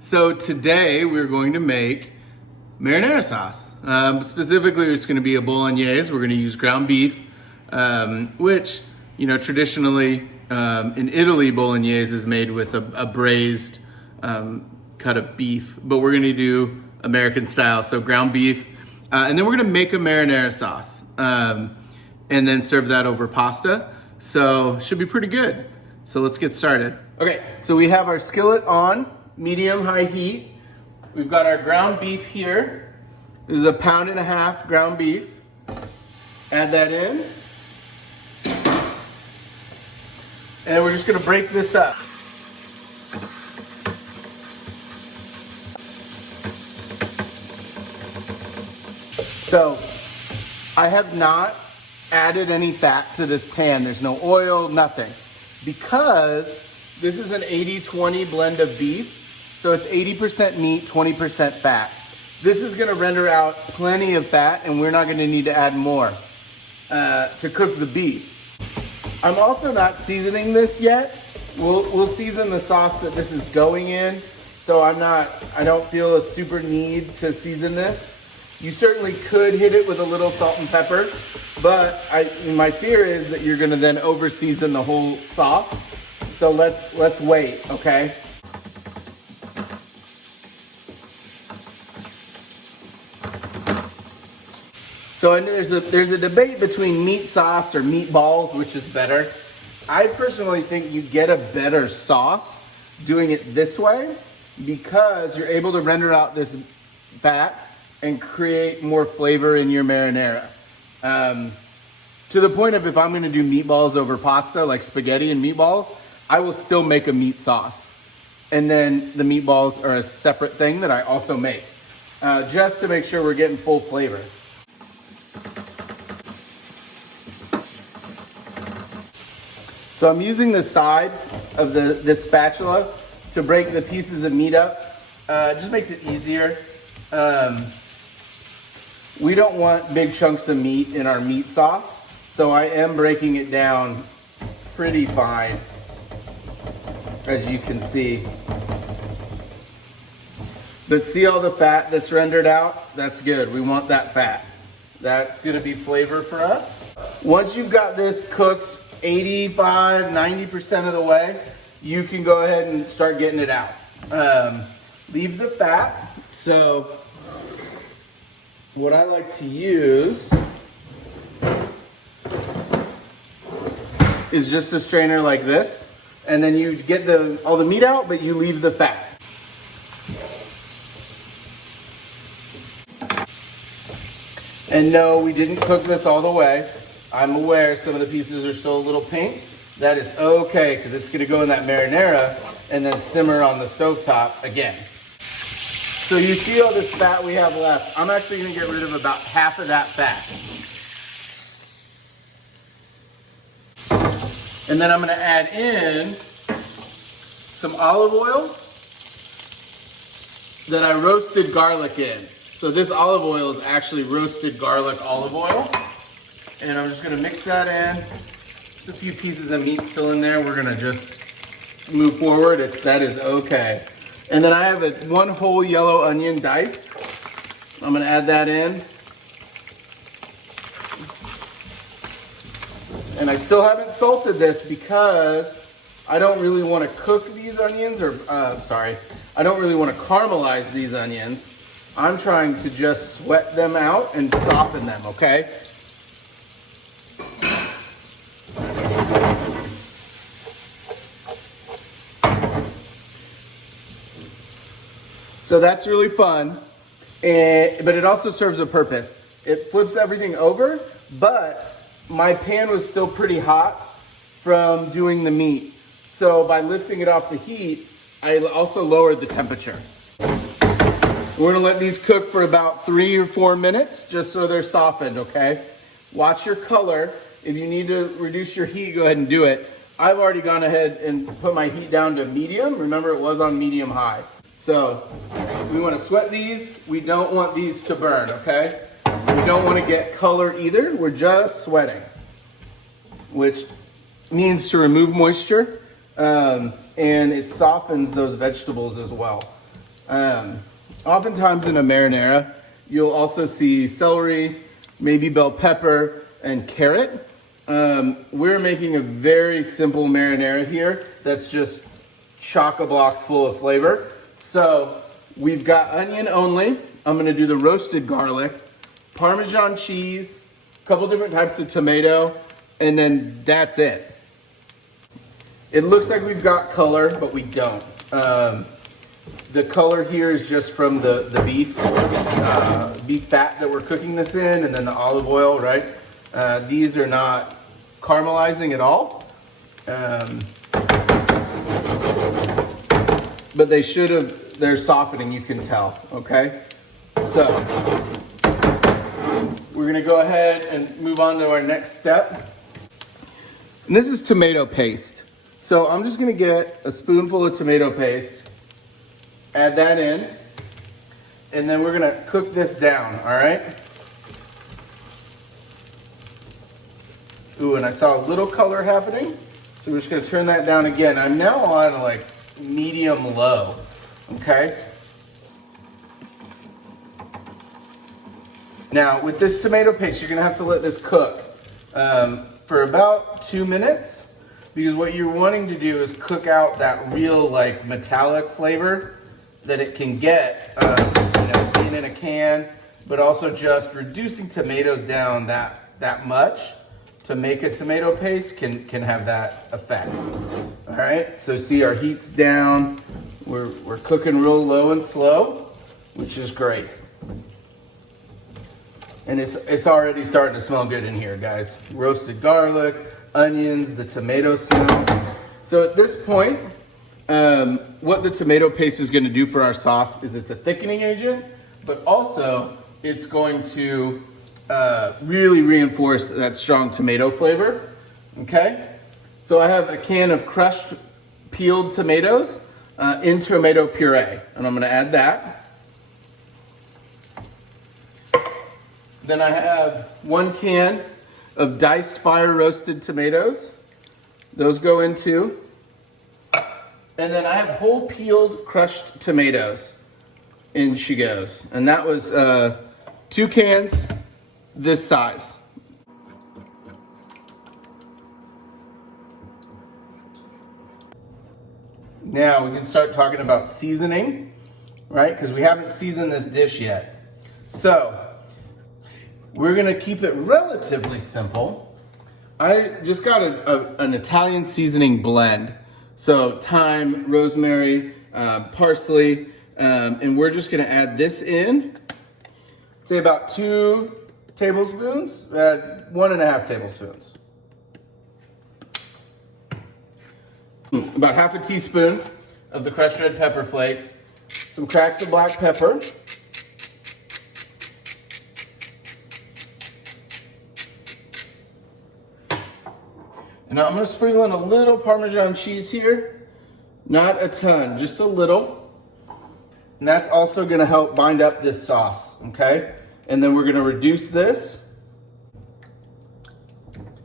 So today we're going to make marinara sauce. Specifically, it's going to be a bolognese. We're going to use ground beef, which, traditionally in Italy, bolognese is made with a braised cut of beef, but we're going to do American style, so ground beef. And then we're going to make a marinara sauce and then serve that over pasta. So should be pretty good. So let's get started. Okay, so we have our skillet on medium-high heat. We've got our ground beef here. This is 1.5 pounds ground beef. Add that in. And we're just gonna break this up. So, I have not added any fat to this pan. There's no oil, nothing. Because this is an 80-20 blend of beef. So it's 80% meat, 20% fat. This is gonna render out plenty of fat and we're not gonna need to add more to cook the beef. I'm also not seasoning this yet. We'll season the sauce that this is going in. So I don't feel a super need to season this. You certainly could hit it with a little salt and pepper, but my fear is that you're gonna then over season the whole sauce. So let's wait, okay? So there's a debate between meat sauce or meatballs, which is better. I personally think you get a better sauce doing it this way because you're able to render out this fat and create more flavor in your marinara. To the point of if I'm gonna do meatballs over pasta, like spaghetti and meatballs, I will still make a meat sauce. And then the meatballs are a separate thing that I also make, just to make sure we're getting full flavor. So I'm using the side of this spatula to break the pieces of meat up. It just makes it easier. We don't want big chunks of meat in our meat sauce, so I am breaking it down pretty fine, as you can see. But see all the fat that's rendered out? That's good. We want that fat. That's gonna be flavor for us. Once you've got this cooked 85–90% of the way, you can go ahead and start getting it out. Leave the fat. So what I like to use is just a strainer like this, and then you get all the meat out, but you leave the fat. And no, we didn't cook this all the way. I'm aware some of the pieces are still a little pink. That is okay, because it's gonna go in that marinara and then simmer on the stovetop again. So you see all this fat we have left. I'm actually gonna get rid of about half of that fat. And then I'm gonna add in some olive oil that I roasted garlic in. So this olive oil is actually roasted garlic olive oil. And I'm just gonna mix that in. There's a few pieces of meat still in there. We're gonna just move forward. That is okay. And then I have one whole yellow onion diced. I'm gonna add that in. And I still haven't salted this because I don't really wanna cook these onions, I don't really wanna caramelize these onions. I'm trying to just sweat them out and soften them, okay? So that's really fun, but it also serves a purpose. It flips everything over, but my pan was still pretty hot from doing the meat. So by lifting it off the heat, I also lowered the temperature. We're gonna let these cook for about 3 or 4 minutes, just so they're softened, okay? Watch your color. If you need to reduce your heat, go ahead and do it. I've already gone ahead and put my heat down to medium. Remember, it was on medium high. So we want to sweat these. We don't want these to burn, okay? We don't want to get color either. We're just sweating, which means to remove moisture, and it softens those vegetables as well. Oftentimes in a marinara, you'll also see celery, maybe bell pepper, and carrot. We're making a very simple marinara here that's just chock-a-block full of flavor. So we've got onion only. I'm gonna do the roasted garlic, Parmesan cheese, a couple different types of tomato, and then that's it. It looks like we've got color, but we don't. The color here is just from the beef fat that we're cooking this in, and then the olive oil, right? These are not caramelizing at all. But they should have, they're softening, you can tell, okay? So, we're gonna go ahead and move on to our next step. And this is tomato paste. So I'm just gonna get a spoonful of tomato paste, add that in, and then we're gonna cook this down, all right? Ooh, and I saw a little color happening, so we're just gonna turn that down again. I'm now on like medium low, okay? Now, with this tomato paste, you're gonna have to let this cook for about 2 minutes, because what you're wanting to do is cook out that real like metallic flavor that it can get being in a can, but also just reducing tomatoes down that much to make a tomato paste can have that effect. All right, so see our heat's down. We're cooking real low and slow, which is great. And it's already starting to smell good in here, guys. Roasted garlic, onions, the tomato smell. So at this point, what the tomato paste is gonna do for our sauce is it's a thickening agent, but also it's going to really reinforce that strong tomato flavor, okay? So I have a can of crushed peeled tomatoes in tomato puree, and I'm gonna add that. Then I have 1 can of diced fire roasted tomatoes. Those go in too. And then I have whole peeled crushed tomatoes. In she goes. And that was 2 cans this size. Now we can start talking about seasoning, right? Because we haven't seasoned this dish yet. So we're gonna keep it relatively simple. I just got an Italian seasoning blend. So thyme, rosemary, parsley, and we're just gonna add this in. Say about 2 tablespoons, 1.5 tablespoons. About half a teaspoon of the crushed red pepper flakes, some cracks of black pepper, and now I'm gonna sprinkle in a little Parmesan cheese here. Not a ton, just a little. And that's also gonna help bind up this sauce, okay? And then we're gonna reduce this.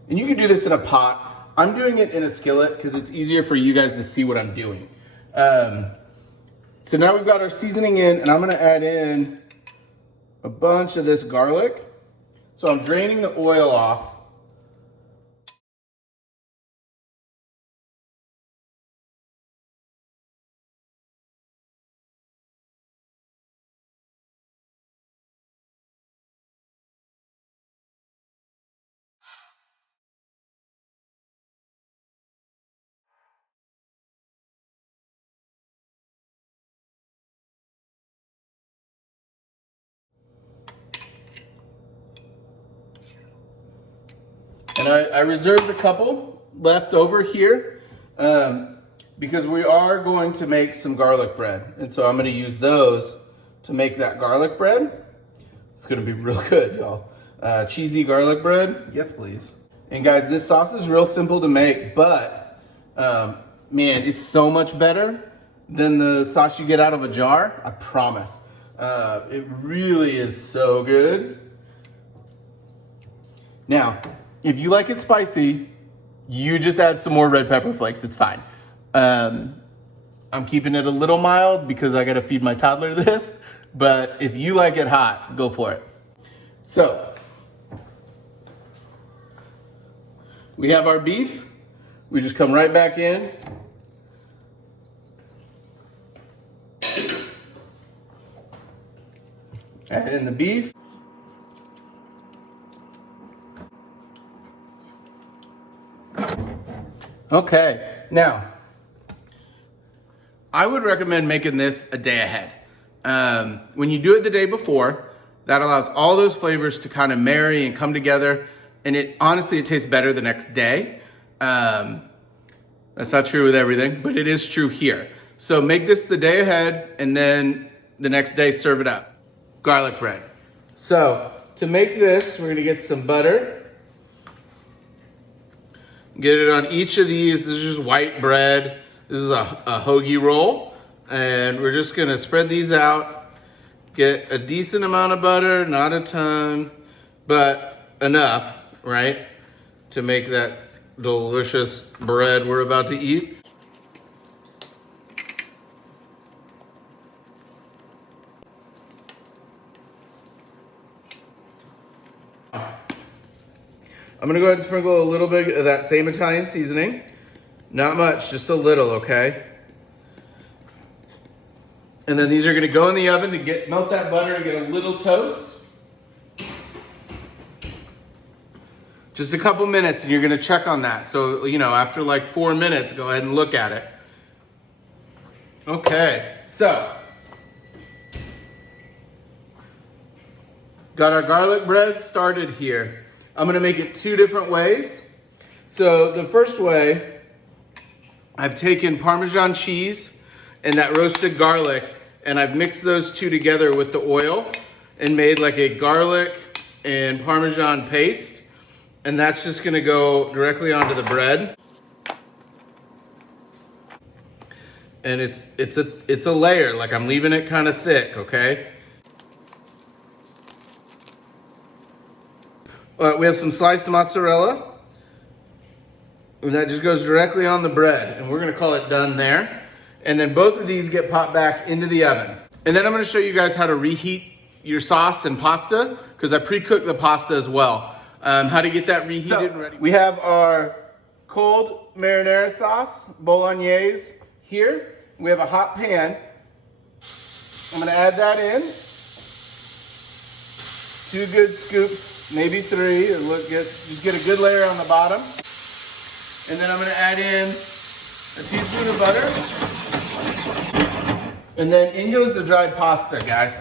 And you can do this in a pot. I'm doing it in a skillet because it's easier for you guys to see what I'm doing. So now we've got our seasoning in, and I'm gonna add in a bunch of this garlic. So I'm draining the oil off. And I reserved a couple left over here because we are going to make some garlic bread. And so I'm gonna use those to make that garlic bread. It's gonna be real good, y'all. Cheesy garlic bread, yes please. And guys, this sauce is real simple to make, but man, it's so much better than the sauce you get out of a jar, I promise. It really is so good. Now, if you like it spicy, you just add some more red pepper flakes, it's fine. I'm keeping it a little mild because I gotta feed my toddler this, but if you like it hot, go for it. So, we have our beef. We just come right back in. Add in the beef. Okay, now, I would recommend making this a day ahead. When you do it the day before, that allows all those flavors to kind of marry and come together, and honestly, it tastes better the next day. That's not true with everything, but it is true here. So make this the day ahead, and then the next day serve it up. Garlic bread. So to make this, we're gonna get some butter. Get it on each of these. This is just white bread. This is a hoagie roll. And we're just gonna spread these out. Get a decent amount of butter, not a ton, but enough, right? To make that delicious bread we're about to eat. I'm gonna go ahead and sprinkle a little bit of that same Italian seasoning. Not much, just a little, okay? And then these are gonna go in the oven to melt that butter and get a little toast. Just a couple minutes and you're gonna check on that. So, after like 4 minutes, go ahead and look at it. Okay, so. Got our garlic bread started here. I'm gonna make it 2 different ways. So the first way, I've taken Parmesan cheese and that roasted garlic, and I've mixed those 2 together with the oil and made like a garlic and Parmesan paste. And that's just gonna go directly onto the bread. And it's a layer, like I'm leaving it kind of thick, okay? We have some sliced mozzarella, and that just goes directly on the bread, and we're gonna call it done there. And then both of these get popped back into the oven. And then I'm gonna show you guys how to reheat your sauce and pasta, because I pre-cooked the pasta as well. How to get that reheated and ready. We have our cold marinara sauce, bolognese here. We have a hot pan. I'm gonna add that in. 2 good scoops, maybe 3, or just get a good layer on the bottom. And then I'm gonna add in a teaspoon of butter. And then in goes the dried pasta, guys.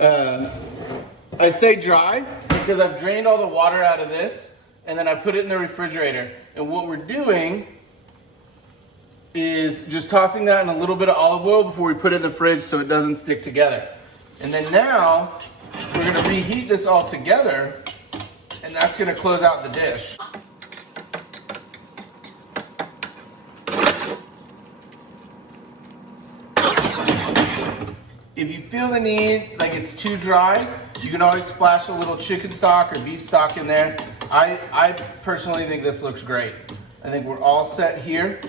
I say dry because I've drained all the water out of this, and then I put it in the refrigerator. And what we're doing is just tossing that in a little bit of olive oil before we put it in the fridge so it doesn't stick together. And then now, we're gonna reheat this all together, and that's gonna close out the dish. If you feel the need, like it's too dry, you can always splash a little chicken stock or beef stock in there. I personally think this looks great. I think we're all set here.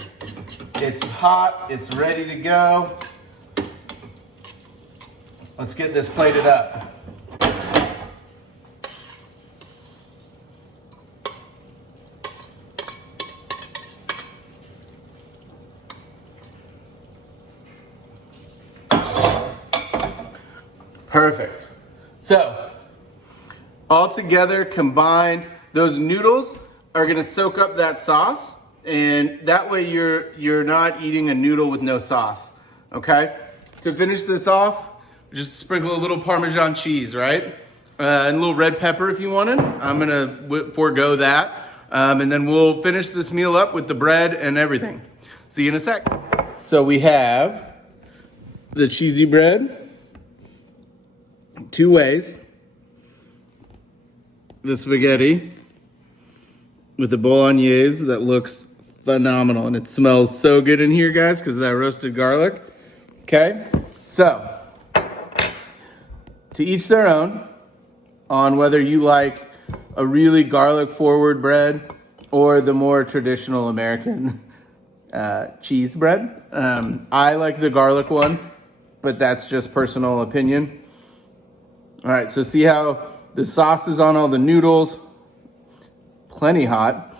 It's hot, it's ready to go. Let's get this plated up. Perfect. So, all together, combined, those noodles are gonna soak up that sauce, and that way you're not eating a noodle with no sauce, okay? To finish this off, just sprinkle a little Parmesan cheese, right? And a little red pepper if you wanted. I'm gonna forego that. And then we'll finish this meal up with the bread and everything. See you in a sec. So we have the cheesy bread. 2 ways. The spaghetti with the bolognese that looks phenomenal, and it smells so good in here, guys, because of that roasted garlic. Okay, so to each their own on whether you like a really garlic forward bread or the more traditional American cheese bread. I like the garlic one, but that's just personal opinion. All right, so see how the sauce is on all the noodles, plenty hot.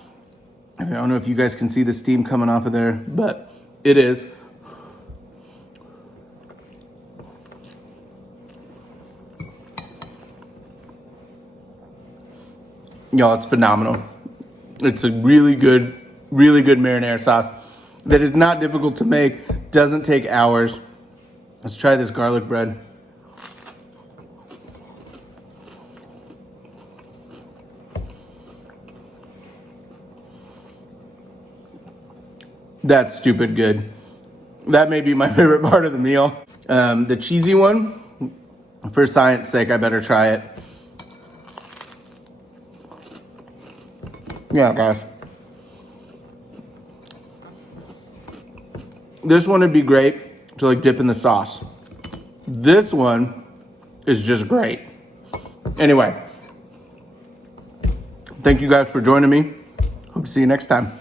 I don't know if you guys can see the steam coming off of there, but it is. Y'all, it's phenomenal. It's a really good marinara sauce that is not difficult to make, doesn't take hours. Let's try this garlic bread. That's stupid good. That may be my favorite part of the meal. The cheesy one, for science sake, I better try it. Yeah, guys. This one would be great to like dip in the sauce. This one is just great. Anyway, thank you guys for joining me. Hope to see you next time.